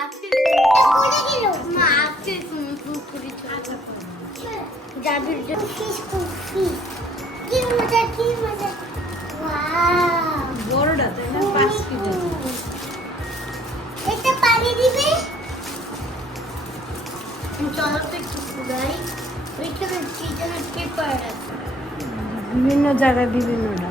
আজকে করে গেল মা আজকে তুমি পুকুরি যাবির জন্য কি মজা কি মজা বড়টা তাই না? পাঁচ ফিট এটা পানি দিবে? চলো তো একটু ফুলাই। ওইখানে চিকেনের পেপার আছে। বিভিন্ন জায়গায় বিভিন্নটা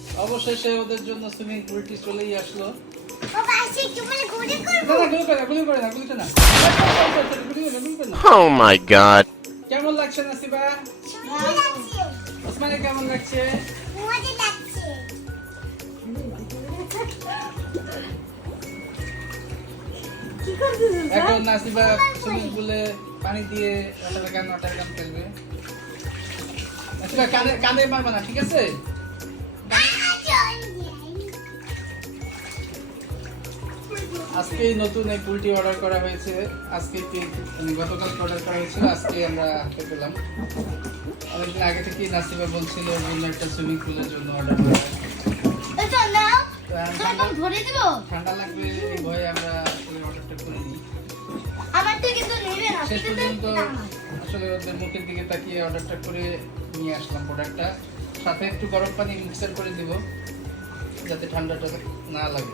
অবশেষে ওদের জন্য সুইমিং পুলটি চলেই আসলো। বাবা আসি তুমি ঘুরে করব? না না গুলি করে না গুলি করে না গুলি করে না। গুলি করে না Oh my god. কেমন লাগছে নাসিবা? সুন্দর কেমন লাগছে? মজা লাগছে। এখন নাসিবা সুইমিং পুলে পানি দিয়ে ওটার গান ওটার গান খেলবে। নাসিবা কানে কানে মারবা না ঠিক আছে? আজকে নতুন এই পুলটি অর্ডার করা হয়েছে। আজকে মানে গতকাল অর্ডার করা হয়েছিল আজকে আমরা হাতে পেলাম। অনেকদিন আগে থেকেই নাসিবা বলছিল অন্য একটা সুইমিং পুলের জন্য অর্ডার করা ঠান্ডা- লাগবে এই ভয়ে আমরা অর্ডারটা থেকে না শেষ পর্যন্ত না। আসলে ওদের মুখের দিকে তাকিয়ে অর্ডারটা করে নিয়ে আসলাম প্রোডাক্টটা সাথে একটু গরম পানি মিক্সার করে দিব যাতে ঠান্ডাটা না লাগে।